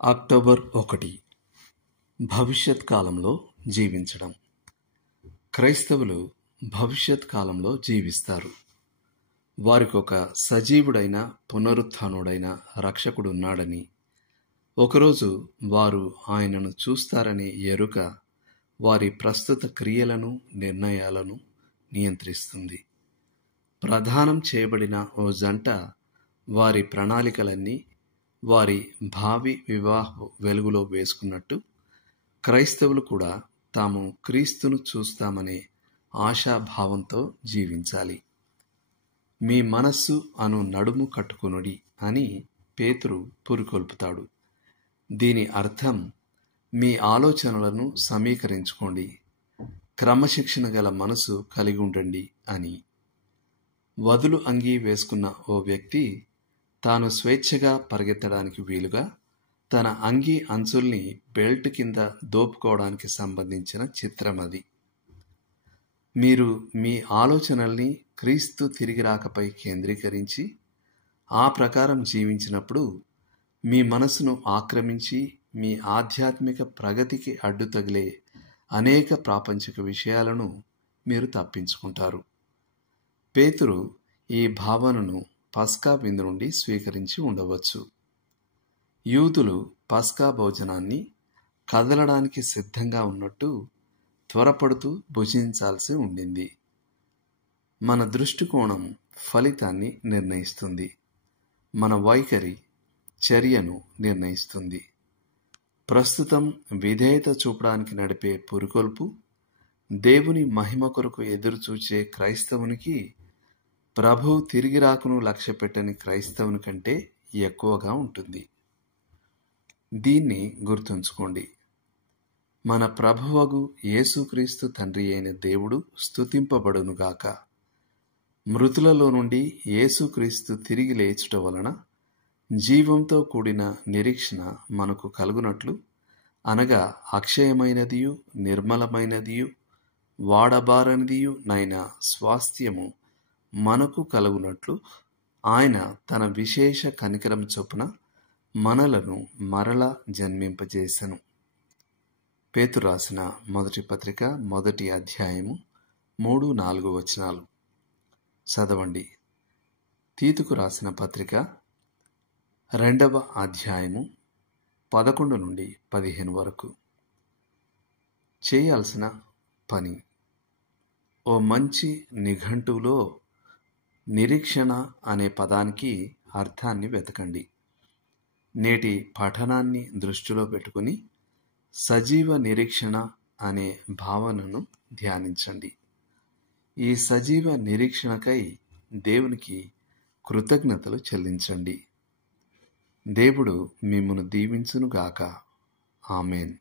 October 1 భవిష్యత్ కాలంలో జీవించడం. క్రైస్తవులు భవిష్యత్ కాలంలో జీవిస్తారు. వారికొక సజీవుడైన పునరుత్థానుడైన రక్షకుడున్నాడని, ఒకరోజు వారు ఆయనను చూస్తారనే ఎరుక వారి ప్రస్తుత క్రియలను, నిర్ణయాలను నియంత్రిస్తుంది. ప్రదానం చేయబడిన ఓ జంట వారి ప్రణాళికలన్నీ వారి భావి వివాహ వెలుగులో వేసుకున్నట్టు, క్రైస్తవులు కూడా తాము క్రీస్తును చూస్తామనే ఆశాభావంతో జీవించాలి. మీ మనస్సు అను నడుము కట్టుకొనుడి అని పేతురు పురికొల్పుతాడు. దీని అర్థం, మీ ఆలోచనలను సమీకరించుకోండి, క్రమశిక్షణ గల మనసు కలిగి ఉండండి అని. వదులు అంగీ వేసుకున్న ఓ వ్యక్తి తాను స్వేచ్ఛగా పరిగెత్తడానికి వీలుగా తన అంగీ అంచుల్ని బెల్ట్ కింద దోపుకోవడానికి సంబంధించిన చిత్రం అది. మీరు మీ ఆలోచనల్ని క్రీస్తు తిరిగి రాకపై కేంద్రీకరించి ఆ ప్రకారం జీవించినప్పుడు మీ మనసును ఆక్రమించి మీ ఆధ్యాత్మిక ప్రగతికి అడ్డు తగిలే అనేక ప్రాపంచిక విషయాలను మీరు తప్పించుకుంటారు. పేతురు ఈ భావనను పస్కా విందు నుండి స్వీకరించి ఉండవచ్చు. యూదులు పస్కా భోజనాన్ని కదలడానికి సిద్ధంగా ఉన్నట్టు త్వరపడుతూ భుజించాల్సి ఉండింది. మన దృష్టికోణం ఫలితాన్ని నిర్ణయిస్తుంది. మన వైఖరి చర్యను నిర్ణయిస్తుంది. ప్రస్తుతం విధేయత చూపడానికి నడిపే పురికొల్పు దేవుని మహిమ కొరకు ఎదురుచూచే క్రైస్తవునికి ప్రభు తిరిగి రాకను లక్ష్యపెట్టని క్రైస్తవుని కంటే ఎక్కువగా ఉంటుంది. దీన్ని గుర్తుంచుకోండి. మన ప్రభువగు యేసుక్రీస్తు తండ్రి అయిన దేవుడు స్తుతింపబడునుగాక. మృతులలో నుండి యేసుక్రీస్తు తిరిగి లేచుట వలన జీవంతో కూడిన నిరీక్షణ మనకు కలుగునట్లు, అనగా అక్షయమైనదియు నిర్మలమైనదియు వాడబారనిదియు నైన స్వాస్థ్యము మనకు కలుగునట్లు ఆయన తన విశేష కనికరం చొప్పున మనలను మరల జన్మింపజేసెను. పేతురు రాసిన మొదటి పత్రిక 1వ అధ్యాయము 3-4 వచనాలు చదవండి. తీతుకు రాసిన పత్రిక 2వ అధ్యాయము 11 నుండి 15 వరకు. చేయాల్సిన పని. ఓ మంచి నిఘంటువులో నిరీక్షణ అనే పదానికి అర్థాన్ని వెతకండి. నేటి పఠనాన్ని దృష్టిలో పెట్టుకుని సజీవ నిరీక్షణ అనే భావనను ధ్యానించండి. ఈ సజీవ నిరీక్షణకై దేవునికి కృతజ్ఞతలు చెల్లించండి. దేవుడు మిమ్మును దీవించునుగాక. ఆమేన్.